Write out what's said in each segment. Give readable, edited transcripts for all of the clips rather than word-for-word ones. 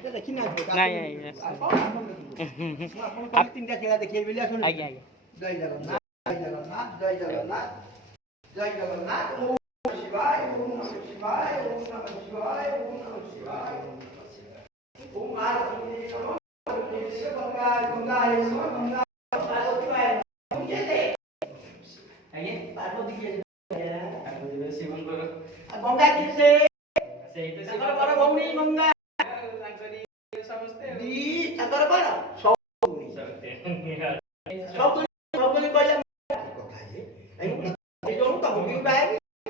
এটা দেখি না ନାଇଁ ଆଜ୍ଞା ଆପଣ କାଲି ତିନିଟା ଖେଳା ଦେଖିବେ ବୋଲି ଆସନ୍ତୁ ଆଜ୍ଞା ଆଜ୍ଞା ଜୟ ଜଗନ୍ନାଥ ଜୟ ଜଗନ୍ନାଥ ଜୟ ଜଗନ୍ନାଥ ଜୟ ଜଗନ୍ନାଥ ଓମ୍ ଶିବାୟ ଓମ୍ ନମଃ ଶିବାୟ ଓମ୍ ନମଃ ଶିବାୟ ଓମ୍ ନମଃ ଶିବାୟ ଓମ୍ ମା ଲକ୍ଷ୍ମୀ ନମଃ ଗଙ୍ଗା ଗଙ୍ଗା ଗଙ୍ଗା ପାର୍ବତୀ ମାୟ ଆଜ୍ଞା ପାର୍ବତୀ କିଏ ଶିବଙ୍କର ଗଙ୍ଗା କିଏ ସେ ସେଇଟା ତାଙ୍କର ବଡ଼ ଭଉଣୀ ଗଙ୍ଗା ତାଙ୍କରି ସମସ୍ତେ ଦି ତାଙ୍କର ବଡ଼ ସୌଗୁଣି ସୌଗୁଣି କହିଲେ କଥା ହେ ଏଇ ଯୋଉ ତମକୁ ବାଏ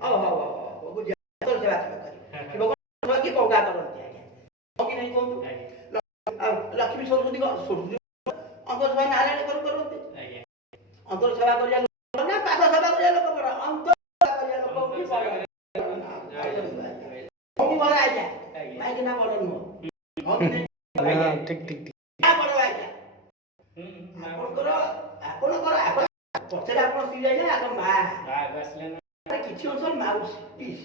ହଉ ହଉ ହଉ ବୁଝିବା ତୋର ସେବା କରିବି ଶିବ କି ଗଙ୍ଗା କରନ୍ତି ଆଜ୍ଞା କି ନାହିଁ କୁହନ୍ତୁ ଲକ୍ଷ୍ମୀ ସରସ୍ୱତୀ ଅନ୍ତର ସେବା ନାରାୟଣ କରନ୍ତି ଆଜ୍ଞା ଅନ୍ତର ସେବା କରିବା ଲୋକ ନା ପାଦ ସେବା କରିବା ଲୋକ ବଡ଼ ଅନ୍ତର ସେବା କରିବା ଲୋକ କି ବଡ଼ ବଡ଼ ଆଜ୍ଞା ମାଇକି ନା ବଡ଼ ନୁହଁ ଠିକ ଠିକ ବଡ଼ ଆଜ୍ଞା ଆପଣଙ୍କର ପଛରେ ଆପଣ ସ୍ତ୍ରୀ ଯାଇଲେ ଆଗ ମା କିଛି ବର୍ଷ ମାଉସୀ ପିସ୍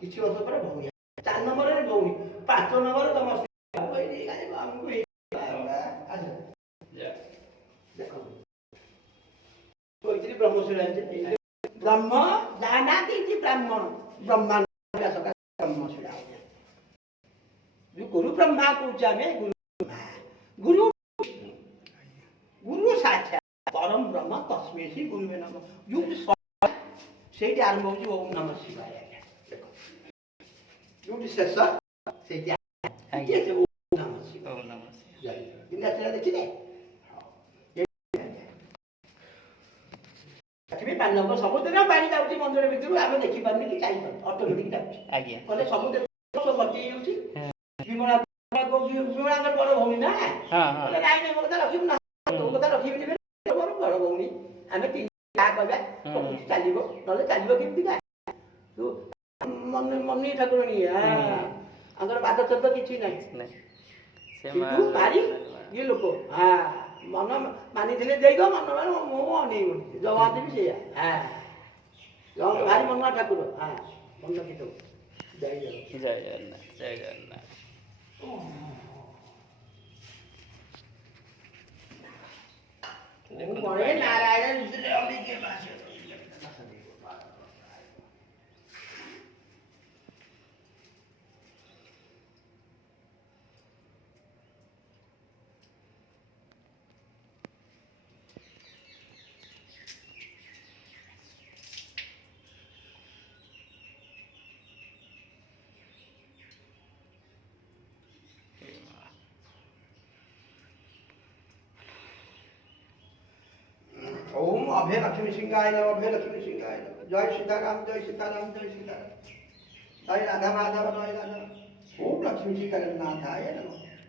କିଛି ବର୍ଷ ପରେ ଭଉଣୀ 4 ନମ୍ବରରେ ଭଉଣୀ 5 ନମ୍ବରରେ ତମ ଆମକୁ ବ୍ରହ୍ମଶିଳା ବ୍ରହ୍ମ ଯାହା ନା ଦେଇଛି ବ୍ରାହ୍ମଣ ବ୍ରହ୍ମାଣ୍ଡ ବ୍ରହ୍ମଶିଳା ଗୁରୁ ବ୍ରହ୍ମା କହୁଛେ ଆମେ ଗୁରୁ ଗୁରୁ ସାକ୍ଷାତ ପରମ ବ୍ରହ୍ମ ତସ୍ମୈ ଶ୍ରୀ ଗୁରୁବେ ନମଃ ଯୋଉଠି ସେଇଠି ଆରମ୍ଭ ହଉଛି ଓମ୍ ନମଃ ଶିବାୟ ଆଜ୍ଞା ଦେଖ ଯୋଉଠି ଶେଷ ସେଇଠି ଓମ୍ ନମଃ ଶିବାୟ ଓମ୍ ନମଃ ଶିବାୟ ତିନିଟା ଛଡ଼ା ଦେଖିଲେ ସବୁଦିନ ପାଣି ଯାଉଛି ମନ୍ଦିର ଭିତରୁ ଆମେ ଦେଖିପାରୁନି କି ଜାଣିପାରୁନି ଅଟୋମେଟିକ ଯାଉଛି ଆଜ୍ଞା କହିଲେ ସବୁଦିନ ଗତି ହେଇଯାଉଛି ବିମଳାଙ୍କର ବଡ଼ ଭଉଣୀ ନା ନାଇଁ ନାଇଁ ମୋ କଥା ରଖିବୁ ନା ତୋ କଥା ରଖିବିନି ମୋର ବଡ଼ ଭଉଣୀ ଆମେ ତିନି ଯାହା କହିବା ସବୁ ଚାଲିବ ନହେଲେ ଚାଲିବ କେମିତିକା ତୁ ମନି ଠାକୁରାଣୀ ତାଙ୍କର ବାଦ ଚର୍ଦ କିଛି ନାହିଁ କିନ୍ତୁ ଭାରି ଇଏ ଲୋକ ମନ ମାନିଥିଲେ ଦେଇଦ ମନ ମାନେ ମୁଁ ଅନେଇବନି ଜବାବ ଦେବି ସେଇଆ ଭାରି ମନୁଆ ଠାକୁର ମନ ରଖିଥିବ ଜୟ ଜଗନ୍ନାଥ ଜୟ ଜଗନ୍ନାଥ ଜୟ ଜଗନ୍ନାଥ नारायण के पास ओम अभय लक्ष्मी सिंहाय नमः अभय लक्ष्मी सिंहाय नमः जय सीताराम जय सीताराम जय सीताराम जय राधा माधव जय राधा ओम लक्ष्मी जी करनाथाय नमः